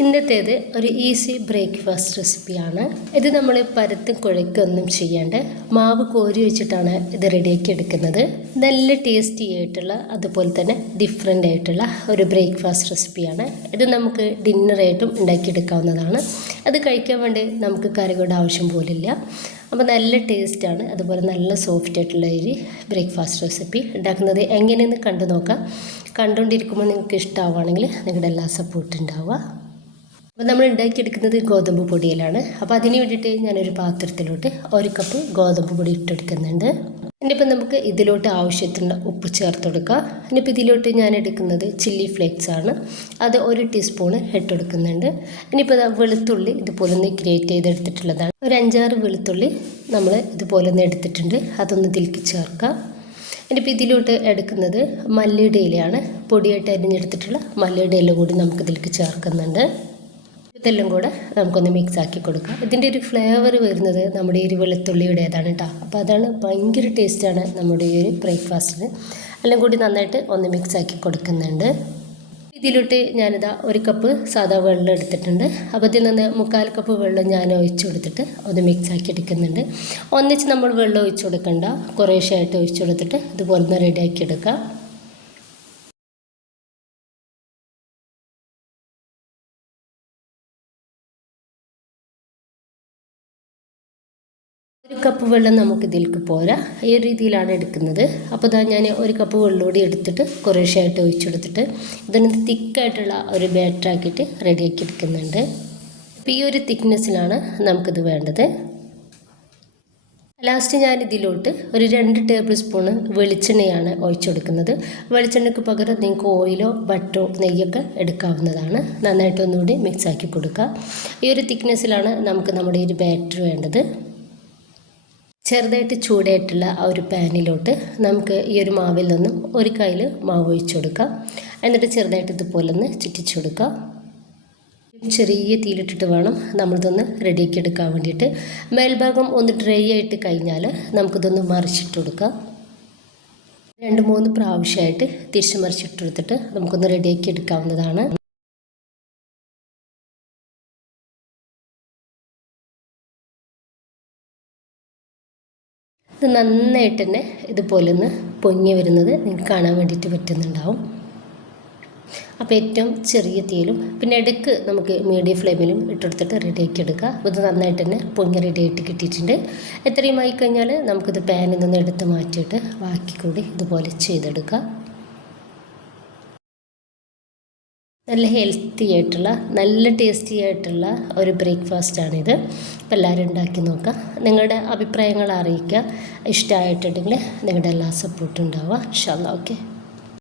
ഇന്നത്തേത് ഒരു easy breakfast റെസിപ്പിയാണ്. ഇത് നമ്മൾ പരത്തും കുഴക്കൊന്നും ചെയ്യേണ്ട, മാവ് കോരി വെച്ചിട്ടാണ് ഇത് റെഡിയാക്കി എടുക്കുന്നത്. നല്ല ടേസ്റ്റി ആയിട്ടുള്ള അതുപോലെ തന്നെ ഡിഫറെൻ്റ് ആയിട്ടുള്ള ഒരു ബ്രേക്ക്ഫാസ്റ്റ് റെസിപ്പിയാണ്. ഇത് നമുക്ക് ഡിന്നറായിട്ടും ഉണ്ടാക്കിയെടുക്കാവുന്നതാണ്. അത് കഴിക്കാൻ വേണ്ടി നമുക്ക് കറികളുടെ ആവശ്യം പോലില്ല. അപ്പോൾ നല്ല ടേസ്റ്റാണ്, അതുപോലെ നല്ല സോഫ്റ്റ് ആയിട്ടുള്ള ഒരു ബ്രേക്ക്ഫാസ്റ്റ് റെസിപ്പി ഉണ്ടാക്കുന്നത് എങ്ങനെയെന്ന് കണ്ടു നോക്കാം. കണ്ടുകൊണ്ടിരിക്കുമ്പോൾ നിങ്ങൾക്ക് ഇഷ്ടമാവുകയാണെങ്കിൽ നിങ്ങളുടെ എല്ലാ സപ്പോർട്ടും ഉണ്ടാവുക. അപ്പോൾ നമ്മൾ ഉണ്ടാക്കിയെടുക്കുന്നത് ഗോതമ്പ് പൊടിയിലാണ്. അപ്പോൾ അതിന് വേണ്ടിയിട്ട് ഞാനൊരു പാത്രത്തിലോട്ട് 1 കപ്പ് ഗോതമ്പ് പൊടി ഇട്ടെടുക്കുന്നുണ്ട്. ഇനിയിപ്പോൾ നമുക്ക് ഇതിലോട്ട് ആവശ്യത്തിനുള്ള ഉപ്പ് ചേർത്ത് കൊടുക്കുക. ഇനിയിപ്പോൾ ഇതിലോട്ട് ഞാൻ എടുക്കുന്നത് ചില്ലി ഫ്ലേക്സ് ആണ്, അത് 1 ടീസ്പൂണ് ഇട്ടെടുക്കുന്നുണ്ട്. ഇനിയിപ്പോൾ വെളുത്തുള്ളി ഇതുപോലെ ഒന്ന് ഗ്രേറ്റ് ചെയ്തെടുത്തിട്ടുള്ളതാണ്. ഒരു 5-6 വെളുത്തുള്ളി നമ്മൾ ഇതുപോലെ ഒന്ന് എടുത്തിട്ടുണ്ട്, അതൊന്ന് ഇതിലേക്ക് ചേർക്കുക. ഇനിയിപ്പോൾ ഇതിലോട്ട് എടുക്കുന്നത് മല്ലിയുടെ ഇലയാണ്, പൊടിയായിട്ട് അരിഞ്ഞെടുത്തിട്ടുള്ള മല്ലിയുടെ ഇല കൂടി നമുക്ക് ഇതിലേക്ക് ചേർക്കുന്നുണ്ട്. ഇതെല്ലാം കൂടെ നമുക്കൊന്ന് മിക്സ് ആക്കി കൊടുക്കാം. ഇതിൻ്റെ ഒരു ഫ്ലേവർ വരുന്നത് നമ്മുടെ ഈ ഒരു വെളുത്തുള്ളിയുടേതാണ് കേട്ടോ. അപ്പോൾ അതാണ് ഭയങ്കര ടേസ്റ്റാണ് നമ്മുടെ ഈ ഒരു ബ്രേക്ക്ഫാസ്റ്റിന്. എല്ലാം കൂടി നന്നായിട്ട് ഒന്ന് മിക്സ് ആക്കി കൊടുക്കുന്നുണ്ട്. ഇതിലോട്ട് ഞാനിതാ 1 കപ്പ് സാധാ വെള്ളം എടുത്തിട്ടുണ്ട്. അപ്പോൾ ഇതിൽ നിന്ന് 3/4 കപ്പ് വെള്ളം ഞാൻ ഒഴിച്ച് കൊടുത്തിട്ട് ഒന്ന് മിക്സ് ആക്കി എടുക്കുന്നുണ്ട്. ഒന്നിച്ച് നമ്മൾ വെള്ളം ഒഴിച്ച് കൊടുക്കണ്ട, കുറേശ്ശായിട്ട് ഒഴിച്ച് കൊടുത്തിട്ട് ഇതുപോലെ ഒന്ന് റെഡിയാക്കി എടുക്കാം. ഒരു കപ്പ് വെള്ളം നമുക്ക് ഇതിലേക്ക് പോരാ, ഈ ഒരു രീതിയിലാണ് എടുക്കുന്നത്. അപ്പോൾ ഇതാ ഞാൻ 1 കപ്പ് വെള്ളം കൂടി എടുത്തിട്ട് കുറേശ്ശായിട്ട് ഒഴിച്ചെടുത്തിട്ട് ഇതിന് തിക്കായിട്ടുള്ള ഒരു ബാറ്ററാക്കിയിട്ട് റെഡിയാക്കി എടുക്കുന്നുണ്ട്. അപ്പോൾ ഈ ഒരു തിക്നെസ്സിലാണ് നമുക്കിത് വേണ്ടത്. ലാസ്റ്റ് ഞാൻ ഇതിലോട്ട് ഒരു 2 ടേബിൾ സ്പൂണ് വെളിച്ചെണ്ണയാണ് ഒഴിച്ചു കൊടുക്കുന്നത്. വെളിച്ചെണ്ണയ്ക്ക് പകരം നിങ്ങൾക്ക് ഓയിലോ ബട്ടറോ നെയ്യൊക്കെ എടുക്കാവുന്നതാണ്. നന്നായിട്ടൊന്നുകൂടി മിക്സ് ആക്കി കൊടുക്കുക. ഈ ഒരു തിക്നെസ്സിലാണ് നമുക്ക് നമ്മുടെ ഈ ഒരു ബാറ്റർ വേണ്ടത്. ചെറുതായിട്ട് ചൂടായിട്ടുള്ള ആ ഒരു പാനിലോട്ട് നമുക്ക് ഈ ഒരു മാവിൽ നിന്നും ഒരു കയ്യിൽ മാവ് ഒഴിച്ചു കൊടുക്കാം. എന്നിട്ട് ചെറുതായിട്ട് ഇതുപോലെ ഒന്ന് ചുറ്റിച്ചു കൊടുക്കാം. ചെറിയ തീയിലിട്ടിട്ട് വേണം നമ്മളിതൊന്ന് റെഡിയാക്കി എടുക്കാൻ വേണ്ടിയിട്ട്. മേൽഭാഗം ഒന്ന് ഡ്രൈ ആയിട്ട് കഴിഞ്ഞാൽ നമുക്കിതൊന്ന് മറിച്ചിട്ട് കൊടുക്കാം. 2-3 പ്രാവശ്യമായിട്ട് തിരിച്ച് മറിച്ചിട്ട് കൊടുത്തിട്ട് നമുക്കൊന്ന് റെഡിയാക്കി എടുക്കാവുന്നതാണ്. ഇത് നന്നായിട്ട് തന്നെ ഇതുപോലെ ഒന്ന് പൊങ്ങി വരുന്നത് നിങ്ങൾക്ക് കാണാൻ വേണ്ടിയിട്ട് പറ്റുന്നുണ്ടാവും. അപ്പോൾ ഏറ്റവും ചെറിയ തീയിലും പിന്നെ ഇടയ്ക്ക് നമുക്ക് മീഡിയം ഫ്ലെയിമിലും ഇട്ടെടുത്തിട്ട് റെഡിയാക്കി എടുക്കുക. ഇത് നന്നായിട്ട് തന്നെ പൊങ്ങി റെഡിയായിട്ട് കിട്ടിയിട്ടുണ്ട്. എത്രയും ആയിക്കഴിഞ്ഞാൽ നമുക്കിത് പാനിൽ നിന്ന് എടുത്ത് മാറ്റിയിട്ട് ബാക്കി കൂടി ഇതുപോലെ ചെയ്തെടുക്കുക. നല്ല ഹെൽത്തി ആയിട്ടുള്ള നല്ല ടേസ്റ്റി ആയിട്ടുള്ള ഒരു ബ്രേക്ക്ഫാസ്റ്റാണിത്. അപ്പോൾ എല്ലാവരും ഉണ്ടാക്കി നോക്കുക. നിങ്ങളുടെ അഭിപ്രായങ്ങൾ അറിയിക്കുക. ഇഷ്ടമായിട്ടുണ്ടെങ്കിൽ നിങ്ങളുടെ എല്ലാ സപ്പോർട്ടും ഉണ്ടാവുക. ഇൻഷാ അല്ലാഹ്. ഓക്കെ.